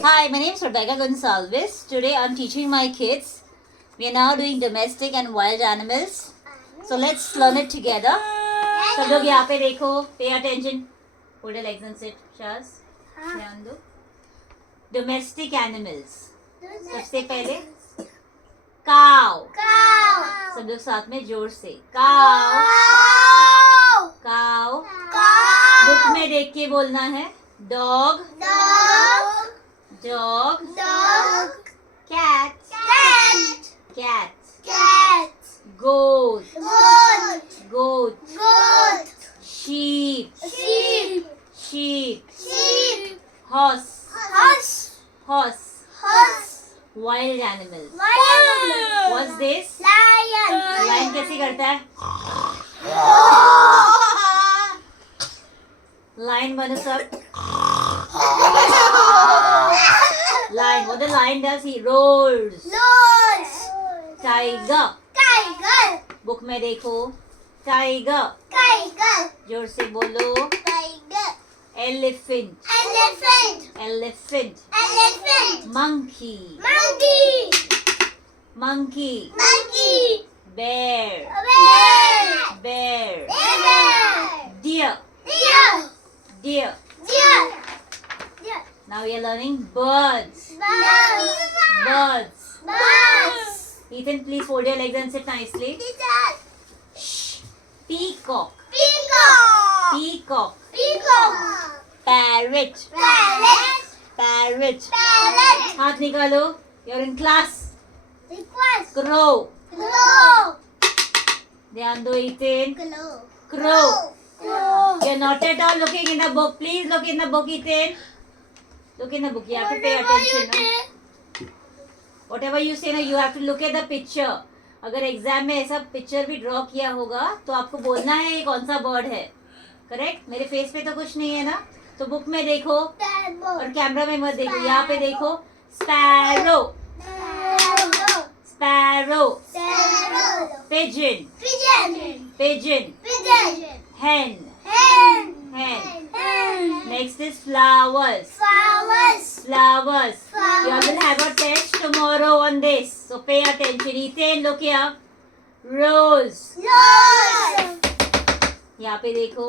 Hi, my name is Rebecca Gonsalves. Today I'm teaching my kids. We are now doing domestic and wild animals. So let's learn it together. सब लोग यहाँ पे देखो. Pay attention. Hold your legs and sit. Shaz. ध्यान दो. Domestic animals. सबसे पहले cow. सब लोग साथ में जोर से. Cow. बुक में देख के बोलना है. Dog. Cat. Goat. Sheep. Horse. Wild animals. What's this? Lion कैसे करता है? Lion बनो सब. Lion. What the lion does? He roars. Tiger. Book में देखो. Tiger. जोर से बोलो. Elephant. Monkey. Bear. Deer. Now we are learning birds. Ethan, please fold your legs and sit nicely. Shh. Peacock. Parrot. हाथ निकालो. You're in class. Crow. ध्यान दो Ethan. Crow. You're not at all looking in the book. Please look in the book, Ethan. Look in the book. You have to pay attention. No? Whatever you say, you have to look at the picture. अगर exam में ऐसा picture भी draw किया होगा तो आपको बोलना है ये कौन सा बर्ड है. करेक्ट. मेरे फेस पे तो कुछ नहीं है ना. तो बुक में देखो और कैमरा में मत देखो. यहाँ पे देखो. Sparrow. Pigeon. Hen. Next is flowers. You all will have a test tomorrow on this. So pay attention. Ethan, look here. Rose. यहाँ पे देखो.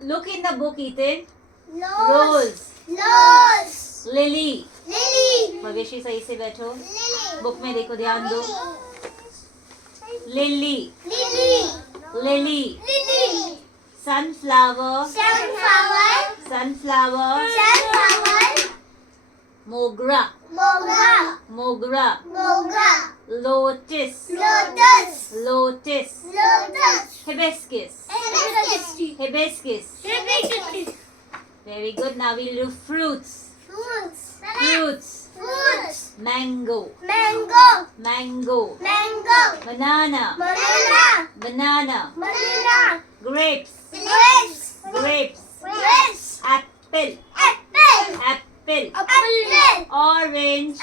Look in the book, Ethan. Rose. Lily. भवेशी सही से बैठो. बुक में देखो. ध्यान दो. Lily. Sunflower. Mogra. Lotus. Hibiscus. Very good. Now we'll do fruits. Mango. Banana. Grapes. Apple. Orange.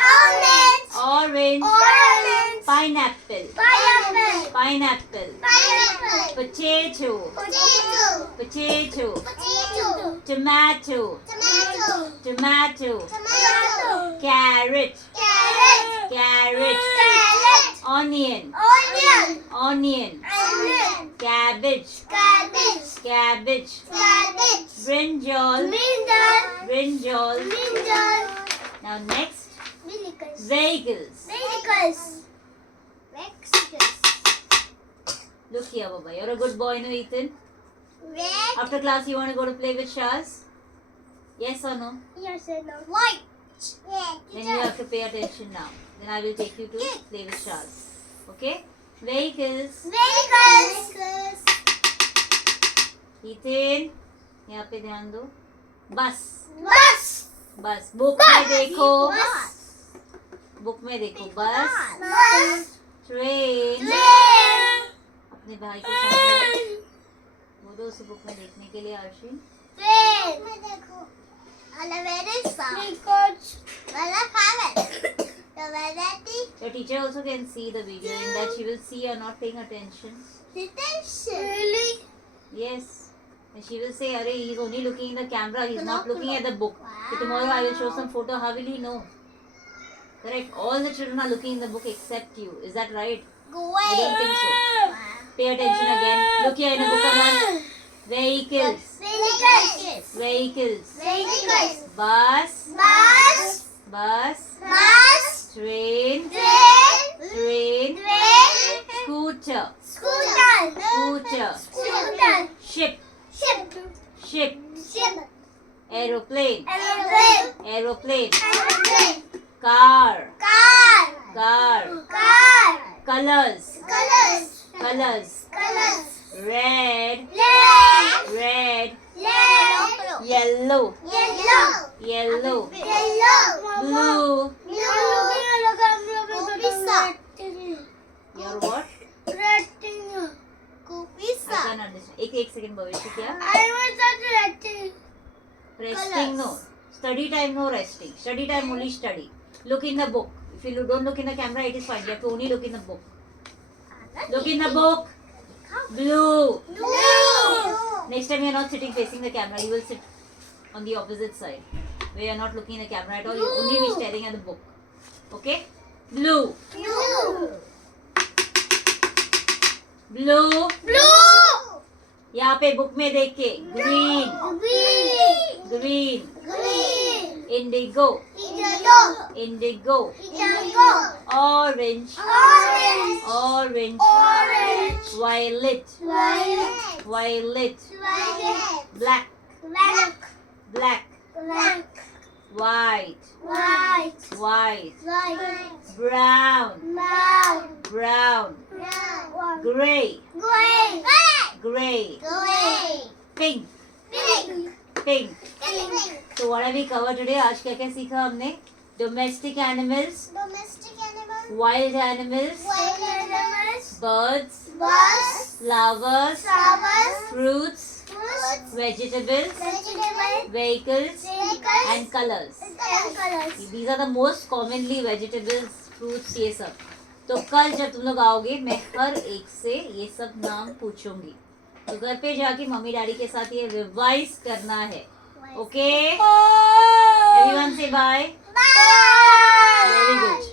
Pineapple. Potato. Tomato. Carrot. Onion. Cabbage. Brinjal. Now next, vehicles. Look here, Baba. You're a good boy, no, Ethan? After class, you want to go to play with Shaz? Yes or no? White. Then you have to pay attention now. Then I will take you to play with Shaz. Okay? Vehicles. Ethan, यहाँ पे ध्यान दो. Bus. Book में देखो. Bus. Train. अपने भाई को समझाओ. बोलो उसे बुक में देखने के लिए. आर्शिन. Your teacher also can see the video. In that she will see you're not paying attention. Really? Yes. And she will say, "Arey, he's only looking in the camera. He's not looking at the book." So tomorrow I will show some photo. How will he know? Correct. All the children are looking in the book except you. Is that right? I don't think so. Pay attention again. Look here in the book again. Vehicles. Vehicles. Bus. Train. Scooter. Ship. Aeroplane. Car. Colors. Red. Yellow. Blue. Your what? I can understand. एक second भविष्य क्या? Resting no. Study time no resting. Study time only study. Look in the book. If you don't look in the camera, it is fine. You have to only look in the book. Look in the book. Blue. Next time you are not sitting facing the camera. You will sit on the opposite side, where you are not looking in the camera at all. You only be staring at the book. Okay? Blue. यहाँ पे book में देख के green indigo orange violet black white brown gray pink So what have we covered today? आज क्या क्या सीखा हमने? Domestic animals, wild animals, birds, flowers, fruits, vegetables, vehicles, and colors. These are the most commonly vegetables, fruits, ये सब. तो कल जब तुम लोग आओगे मैं हर एक से ये सब नाम पूछूंगी. तो घर पे जाके मम्मी डैडी के साथ ये रिवाइज करना है. Okay? Everyone say bye. Very good.